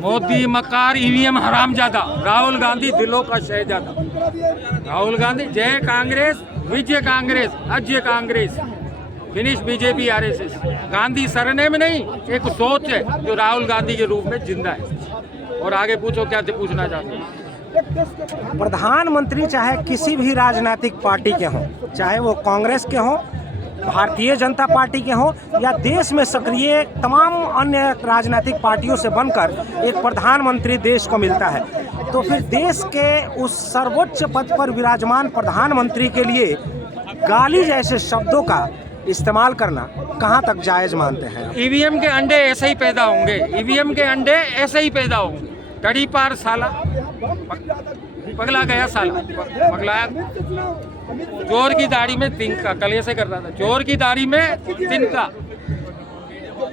मोदी मक्कार, ईवीएम हरामजादा, राहुल गांधी दिलों का शहजादा। राहुल गांधी जय कांग्रेस, विजय कांग्रेस, अजय Congress, finish BJP RSS. Gandhi surname नहीं, एक सोच है जो राहुल गांधी के रूप में जिंदा है। और आगे पूछो क्या पूछना चाहते हो। प्रधानमंत्री चाहे किसी भी राजनीतिक पार्टी के हों, चाहे वो कांग्रेस के हों, भारतीय जनता पार्टी के हों, या देश में सक्रिय तमाम अन्य राजनीतिक पार्टियों से बनकर एक प्रधानमंत्री देश को मिलता है, तो फिर देश के उस सर्वोच्च पद पर विराजमान प्रधानमंत्री के लिए गाली जैसे शब्दों का इस्तेमाल करना कहां तक जायज मानते हैं? ईवीएम के अंडे ऐसे ही पैदा होंगे, ईवीएम के अंडे ऐसे ही पैदा होंगे। तड़ी पार साला, पगला गया साला, पगलाया। चोर की दाढ़ी में तिनका, कल ऐसे करता था, चोर की दाढ़ी में तिनका।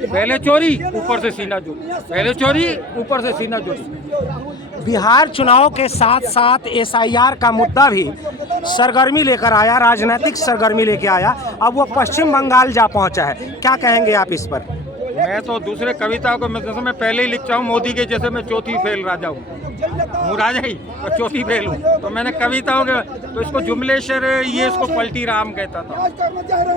पहले चोरी ऊपर से सीना चोरी, पहले चोरी ऊपर से सीना चोरी। बिहार चुनाव के साथ साथ एसआईआर का मुद्दा भी सरगर्मी लेकर आया, राजनीतिक सरगर्मी लेके आया। अब वो पश्चिम बंगाल जा पहुंचा है, क्या कहेंगे आप इस पर? मैं तो दूसरे कविता को मैं पहले ही लिखता हूँ, मोदी के जैसे मैं चौथी फेल राजा हूँ राजा ही और चौथी फेल हूँ। तो मैंने कविताओं के तो इसको जुमलेश्वर, ये इसको पलटी राम कहता था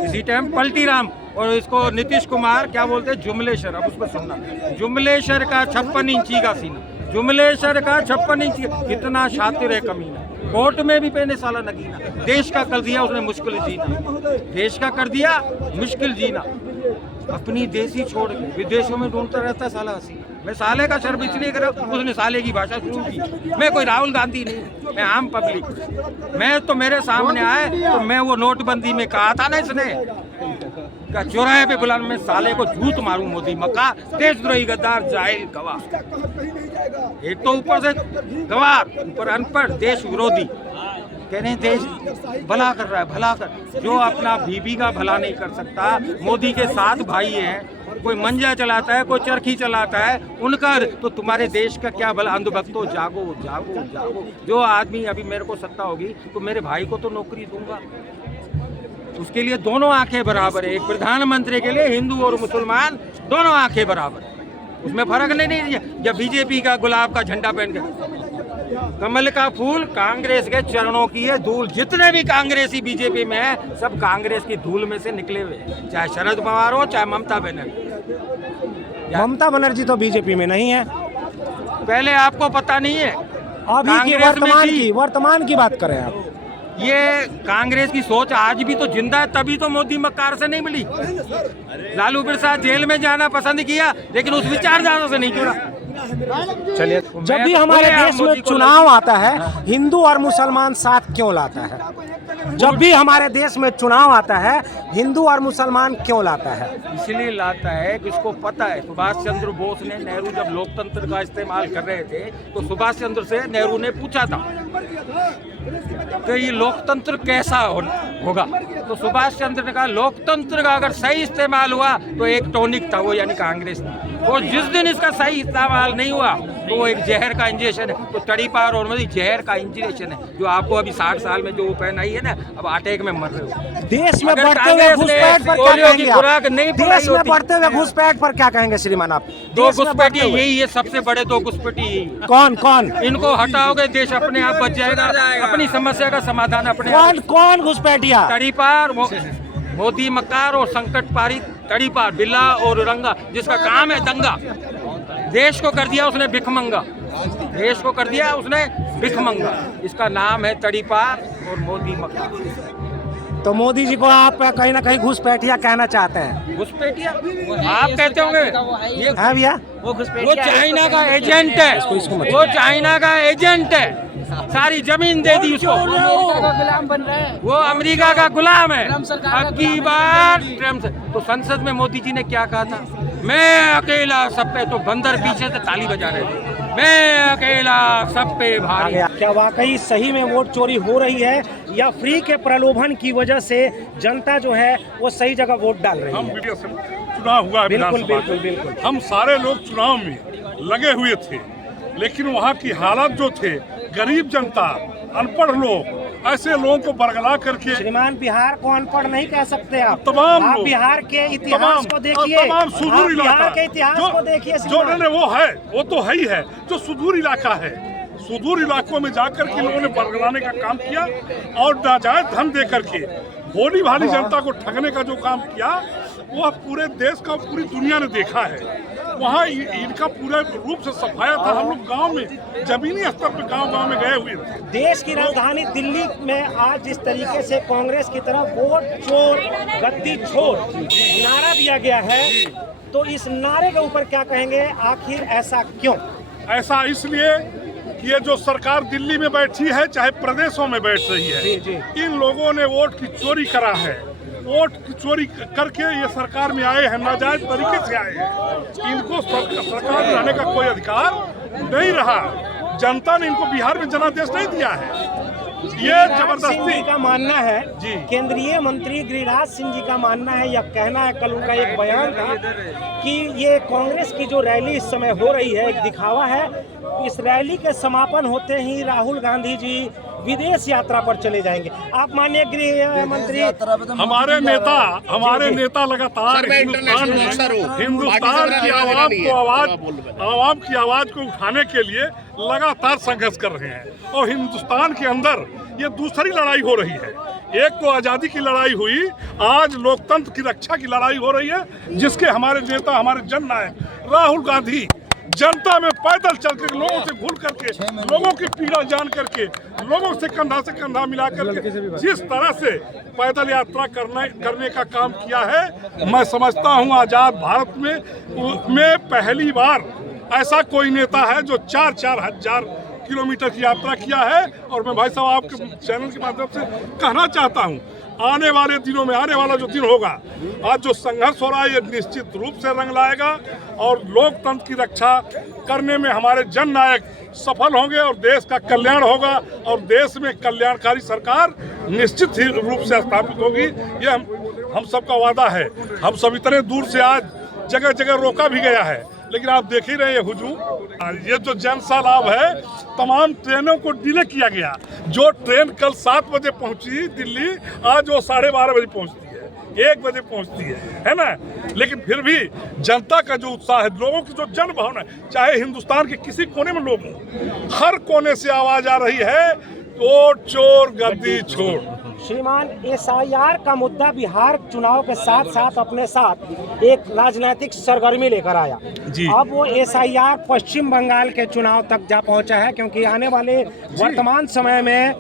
इसी टाइम, पलटी राम। और इसको नीतीश कुमार क्या बोलते हैं, जुमलेश्वर। अब उसको सुनना, जुमलेश्वर का 56 इंची का सीना, जुमलेश्वर का 56 इंची, कितना शातिर है कमीना। कोर्ट में भी पहने साला नगीना। देश का कर दिया उसने मुश्किल जीना, देश का कर दिया मुश्किल जीना। अपनी देशी छोड़ के विदेशों में ढूंढता रहता साला हसीना। मैं साले का शर्म इसलिए कर रहा हूँ, उसने साले की भाषा शुरू की। मैं कोई राहुल गांधी नहीं, मैं आम पब्लिक। मैं तो मेरे सामने आए तो मैं वो नोटबंदी में कहा था ना, इसने का चौराहे पे बुलाने में साले को झूठ मारूं, मोदी मक्का, देशद्रोही, गद्दार, जाहिल, गवार। एक तो ऊपर से गवार, ऊपर अनपढ़, देश विरोधी। कह रहे हैं देश भला कर रहा है, भला कर। जो अपना बीबी का भला नहीं कर सकता, मोदी के 7 भाई हैं, कोई मंजा चलाता है, कोई चरखी चलाता है, उनका तो तुम्हारे देश का क्या भला। अंधभक्तों जागो जागो जागो। जो आदमी अभी मेरे को सत्ता होगी तो मेरे भाई को तो नौकरी दूंगा, उसके लिए दोनों आंखें बराबर है। एक प्रधानमंत्री के लिए हिंदू और मुसलमान दोनों आंखें बराबर है, उसमें फर्क नहीं है। जब बीजेपी का गुलाब का झंडा पहन के, कमल का फूल कांग्रेस के चरणों की है धूल। जितने भी कांग्रेसी बीजेपी में है सब कांग्रेस की धूल में से निकले हुए, चाहे शरद पवार हो चाहे ममता बनर्जी। ममता बनर्जी तो बीजेपी में नहीं है। पहले आपको पता नहीं है, अभी की वर्तमान की बात करें आप, ये कांग्रेस की सोच आज भी तो जिंदा है, तभी तो मोदी मक्कार से नहीं मिली। लालू प्रसाद जेल में जाना पसंद किया लेकिन उस विचारधारा से नहीं जुड़ा। चलिए, जब भी हमारे देश में चुनाव आता है, हिंदू और मुसलमान साथ क्यों लाता है? जब भी हमारे देश में चुनाव आता है, हिंदू और मुसलमान क्यों लाता है? इसलिए लाता है कि उसको पता है। सुभाष चंद्र बोस ने, नेहरू जब लोकतंत्र का इस्तेमाल कर रहे थे तो सुभाष चंद्र से नेहरू ने पूछा था कि ये लोकतंत्र कैसा होगा। तो सुभाष चंद्र ने कहा लोकतंत्र का अगर सही इस्तेमाल हुआ तो एक टॉनिक था, वो यानी कांग्रेस थी। और जिस दिन इसका सही इस्तेमाल नहीं हुआ तो वो एक जहर का इंजेक्शन है। तो तड़ी पार और मोदी जहर का इंजेक्शन है, जो आपको अभी 60 साल में जो वो पहनाई है ना, अब अटैक में मर रहे हो। देश में बढ़ते हुए घुसपैठ पर क्या कहेंगे आप? देश में बढ़ते हुए घुसपैठ पर क्या कहेंगे श्रीमान आप? 2 घुसपैठी यही है, सबसे बड़े 2 घुसपैठी यही। कौन कौन? इनको हटाओगे देश अपने आप बच जाएगा, अपनी समस्या का समाधान अपने आप। कौन घुसपैठिया? तड़ी पार, मोदी मक्कार और संकट पारी तड़ी पार, बिल्ला और रंगा, जिसका काम है दंगा। देश को कर दिया उसने भिखमंगा, देश को कर दिया उसने भिखमंगा। इसका नाम है तड़ी पार और मोदी मक्कार। तो मोदी जी को आप कहीं ना कहीं घुसपैठिया कहना चाहते हैं? घुसपैठिया आप कहते होंगे, ये है भैया, वो चाइना का एजेंट है, वो चाइना का एजेंट है। सारी जमीन दे दी उसको, गुलाम बन रहा है, वो अमेरिका का गुलाम है। अब की बार ट्रम्प। तो संसद में मोदी जी ने क्या कहा था, मैं अकेला सब पे, तो बंदर पीछे से ताली बजा रहे थे, मैं अकेला सब पे भारी। क्या वाकई सही में वोट चोरी हो रही है, या फ्री के प्रलोभन की वजह से जनता जो है वो सही जगह वोट डाल रही है? चुनाव हुआ, बिल्कुल बिल्कुल बिल्कुल। हम सारे लोग चुनाव में लगे हुए थे, लेकिन वहाँ की हालात जो थे, गरीब जनता, अनपढ़ लोग, ऐसे लोगों को बरगला करके श्रीमान, बिहार को अनपढ़ नहीं कह सकते आप। तमाम आप लोग, बिहार के इतिहास को देखिए, तमाम सुदूर आप इलाका बिहार के इतिहास को देखिए जो श्रीमान। वो है, वो तो है ही है, जो सुदूर इलाका है, सुदूर इलाकों में जाकर के लोगों ने बरगलाने का काम किया और नाजायज धन दे करके भोली भाली जनता को ठगने का जो काम किया वो पूरे देश का, पूरी दुनिया ने देखा है। वहाँ इनका पूरा रूप से सफाया था। हम लोग गांव में, जमीनी स्तर पर गांव में गए हुए थे। देश की राजधानी दिल्ली में आज जिस तरीके से कांग्रेस की तरफ वोट चोर गद्दी छोड़ नारा दिया गया है, तो इस नारे के ऊपर क्या कहेंगे? आखिर ऐसा क्यों? ऐसा इसलिए कि ये जो सरकार दिल्ली में बैठी है, चाहे प्रदेशों में बैठ रही है, इन लोगों ने वोट की चोरी करा है। वोट की चोरी करके ये सरकार में आए हैं, नाजायज तरीके से आए हैं। इनको सरकार में रहने का कोई अधिकार नहीं रहा। जनता ने इनको बिहार में जनादेश नहीं दिया है। ये जबरदस्ती का मानना है जी। केंद्रीय मंत्री गिरिराज सिंह जी का मानना है, या कहना है, कल उनका एक बयान था कि ये कांग्रेस की जो रैली इस समय हो रही है एक दिखावा है। इस रैली के समापन होते ही राहुल गांधी जी विदेश यात्रा पर चले जाएंगे। आप माननीय गृह मंत्री, हमारे नेता लगातार हिंदुस्तान की आवाम की आवाज को उठाने के लिए लगातार संघर्ष कर रहे हैं। और हिंदुस्तान के अंदर ये दूसरी लड़ाई हो रही है। एक तो आज़ादी की लड़ाई हुई, आज लोकतंत्र की रक्षा की लड़ाई हो रही है, जिसके हमारे नेता, हमारे जननायक राहुल गांधी जनता में पैदल चल के, लोगों से घुल करके, लोगों की पीड़ा जान करके, लोगों से कंधा मिला करके जिस तरह से पैदल यात्रा करने का काम किया है, मैं समझता हूं आज़ाद भारत में पहली बार ऐसा कोई नेता है जो 4-4 हजार किलोमीटर की यात्रा किया है। और मैं भाई साहब आपके चैनल के माध्यम से कहना चाहता हूं, आने वाले दिनों में, आने वाला जो दिन होगा, आज जो संघर्ष हो रहा है, ये निश्चित रूप से रंग लाएगा और लोकतंत्र की रक्षा करने में हमारे जननायक सफल होंगे और देश का कल्याण होगा और देश में कल्याणकारी सरकार निश्चित ही रूप से स्थापित होगी। ये हम सबका वादा है। हम सब इतने दूर से आज जगह जगह रोका भी गया है, लेकिन आप देख ही रहे हैं हुजूम, ये जो जनसैलाब है, तमाम ट्रेनों को डिले किया गया। जो ट्रेन कल 7 बजे पहुंची दिल्ली, आज वो 12:30 बजे पहुंचती है, 1 बजे पहुंचती है ना। लेकिन फिर भी जनता का जो उत्साह है, लोगों की जो जन भावना है, चाहे हिंदुस्तान के किसी कोने में लोग हों, हर कोने से आवाज आ रही है, वोट चोर गद्दी छोड़। श्रीमान, SIR का मुद्दा बिहार चुनाव के साथ साथ अपने साथ एक राजनीतिक सरगर्मी लेकर आया जी। अब वो SIR पश्चिम बंगाल के चुनाव तक जा पहुंचा है, क्योंकि आने वाले वर्तमान समय में,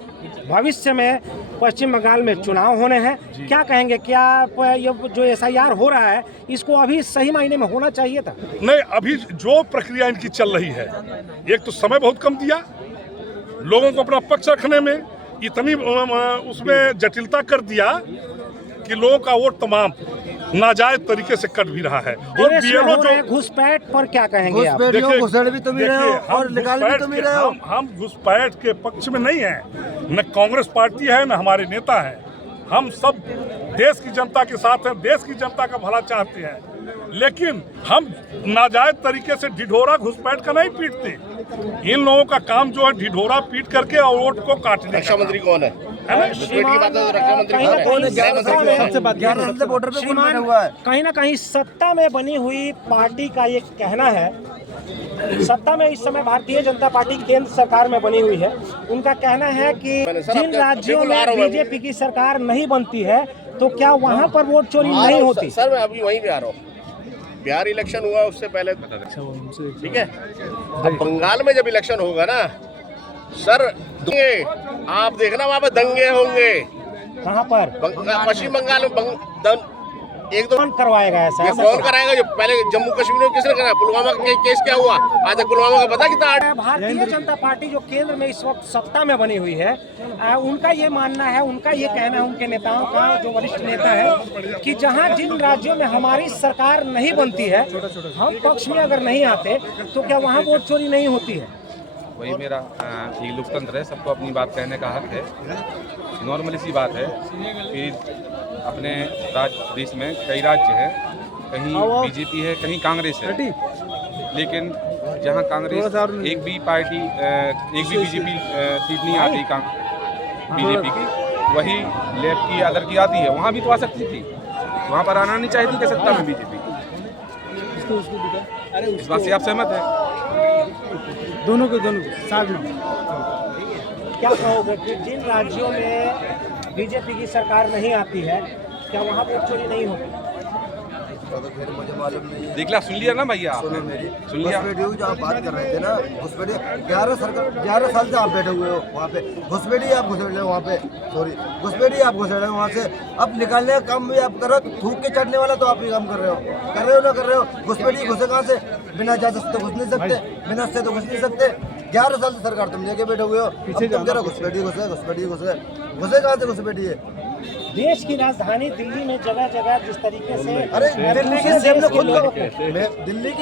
भविष्य में पश्चिम बंगाल में चुनाव होने हैं। क्या कहेंगे, क्या ये जो SIR हो रहा है, इसको अभी सही मायने में होना चाहिए था? नहीं, अभी जो प्रक्रिया इनकी चल रही है, एक तो समय बहुत कम दिया लोगों को अपना पक्ष रखने में, इतनी उसमें जटिलता कर दिया कि लोगों का वोट तमाम नाजायज तरीके से कट भी रहा है। और BLO जो घुसपैठ पर क्या कहेंगे आप? हम घुसपैठ के पक्ष में नहीं है, न कांग्रेस पार्टी है, न हमारे नेता है। हम सब देश की जनता के साथ हैं, देश की जनता का भला चाहते हैं, लेकिन हम नाजायज तरीके से ढिढोरा घुसपैठ का नहीं पीटते। इन लोगों का काम जो है ढिढोरा पीट करके और वोट को काटने। रक्षा मंत्री कौन है? कहीं ना कहीं सत्ता में बनी हुई पार्टी का ये कहना है, सत्ता में इस समय भारतीय जनता पार्टी केंद्र सरकार में बनी हुई है, उनका कहना है कि जिन राज्यों में बीजेपी की सरकार नहीं बनती है, तो क्या वहां पर वोट चोरी नहीं होती? सर, मैं अभी वहीं पे आ रहा हूँ। बिहार इलेक्शन हुआ उससे पहले, ठीक है, अब बंगाल में जब इलेक्शन होगा ना सर, आप देखना वहाँ पे दंगे होंगे। कहाँ पर? पश्चिम बंगाल में एक दो कौन करवाएगा ऐसा? कौन कराएगा? जो पहले जम्मू कश्मीर में किसने कराया? पुलवामा का केस क्या हुआ? आज तक पुलवामा का पता कितना? भारतीय जनता पार्टी जो केंद्र में इस वक्त सत्ता में बनी हुई है, उनका ये मानना है, उनका ये कहना है, उनके नेताओं का, जो वरिष्ठ नेता है, कि जहां जिन राज्यों में हमारी सरकार नहीं बनती है, हम पक्ष में अगर नहीं आते, तो क्या वहां वोट चोरी नहीं होती है? वही मेरा ये लोकतंत्र है, सबको अपनी बात कहने का हक है। नॉर्मली सी बात है कि अपने देश में कई राज्य हैं, कहीं बीजेपी है, कहीं कांग्रेस है, लेकिन जहां कांग्रेस एक भी पार्टी, एक भी बीजेपी सीट नहीं आती बीजेपी की, वही लेफ्ट की अदर की आती है, वहाँ भी तो आ सकती थी, वहाँ पर आना नहीं चाहती थी सत्ता में बीजेपी। इस बात से आप सहमत हैं? दोनों के साथ में। क्या कहोगे कि जिन राज्यों में बीजेपी की सरकार नहीं आती है, क्या वहाँ वोट चोरी नहीं होती? तो फिर मुझे मालूम नहीं है। देख लिया, सुन लिया ना भैया आपने? सुन लिया। घुसपैठियों जो आप बात कर रहे थे ना, घुसपैठी 11 साल से आप बैठे हुए हो वहाँ पे, घुसपैठी आप घुस रहे हो वहाँ पे, सॉरी घुसपैठी आप घुस रहे हो वहाँ से। अब निकालने का काम भी आप करो, थूक के चढ़ने वाला तो आप ही काम कर रहे हो ना कर रहे हो। घुसपैठी घुसे कहाँ से? बिना इजाजत तो घुस नहीं सकते, बिना से तो घुस नहीं सकते। 11 साल से सरकार तुम लेके बैठे हुए हो, अब तुम कह रहे हो घुसपैठी घुसे कहाँ से घुसपैठी है? देश की राजधानी दिल्ली में जगह जगह जिस तरीके से अरे दिल्ली की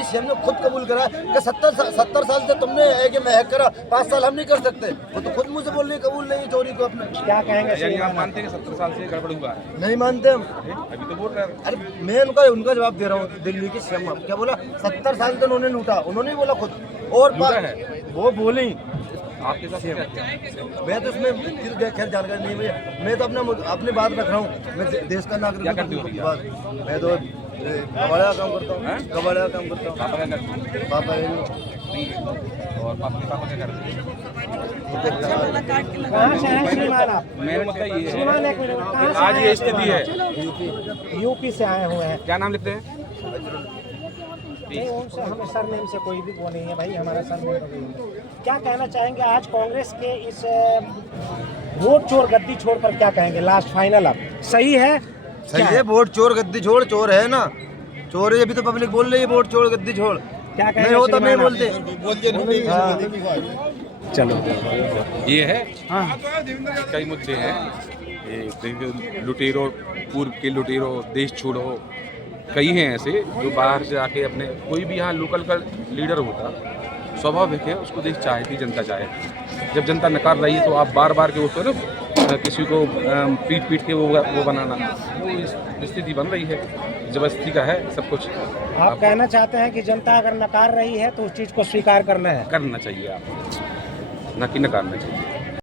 सीएम ने खुद कबूल करा कि 70 साल से तुमने एक महक करा, 5 साल हम नहीं कर सकते। वो तो खुद मुझे बोल रही कबूल नहीं चोरी को अपने। क्या कहेंगे? यानी आप मानते हैं कि 70 साल से गड़बड़ हुआ है? नहीं मानते हम। अभी तो बोल रहे हैं। अरे मैं उनका जवाब दे रहा हूँ। दिल्ली की सीएम क्या बोला? 70 साल से उन्होंने लूटा, उन्होंने बोला खुद, और वो बोली आपके साथ क्या किया? मैं तो इसमें खैर जानकारी नहीं भैया, मैं तो अपनी बात रख रहा हूँ। मैं देश का नागरिक क्या करते हो भैया? मैं तो कबाड़े का काम करता हूँ, कबाड़े का काम करता हूँ। पापा क्या करते हैं? पापा और पापा क्या करते हैं? कहाँ से हैं श्रीमान आप? मेरा मुद्दा ये श्रीमान है, एक मिनट, कहाँ से आज आए ये हैं स्थिति श्रीमान? है। यूपी से आए हुए हैं। क्या नाम लिखते हैं? नहीं, उनसे हमें सरनेम से कोई भी वो नहीं है भाई, हमारा सरनेम। क्या कहना चाहेंगे आज कांग्रेस के इस वोट चोर गद्दी छोड़ पर? क्या कहेंगे लास्ट फाइनल? अब सही है? सही है। वोट चोर गद्दी छोड़, चोर है ना, चोर है। अभी तो पब्लिक बोल रही है वोट चोर गद्दी छोड़। क्या कहेंगे? नहीं होता नहीं बोलते। चलो ये है, कई मुद्दे हैं। ये लुटेरों, पूर्व के लुटेरों, देश छोड़ो, कई हैं ऐसे जो बाहर से आके अपने, कोई भी यहाँ लोकल का लीडर होता, स्वाभाविक है उसको देश चाहती जनता चाहे। जब जनता नकार रही है तो आप बार बार के उसको ना किसी को पीट के वो बनाना, वो स्थिति बन रही है। जबरदस्ती का है सब कुछ। आप कहना चाहते हैं कि जनता अगर नकार रही है तो उस चीज़ को स्वीकार करना है? करना चाहिए, आप न कि नकारना चाहिए।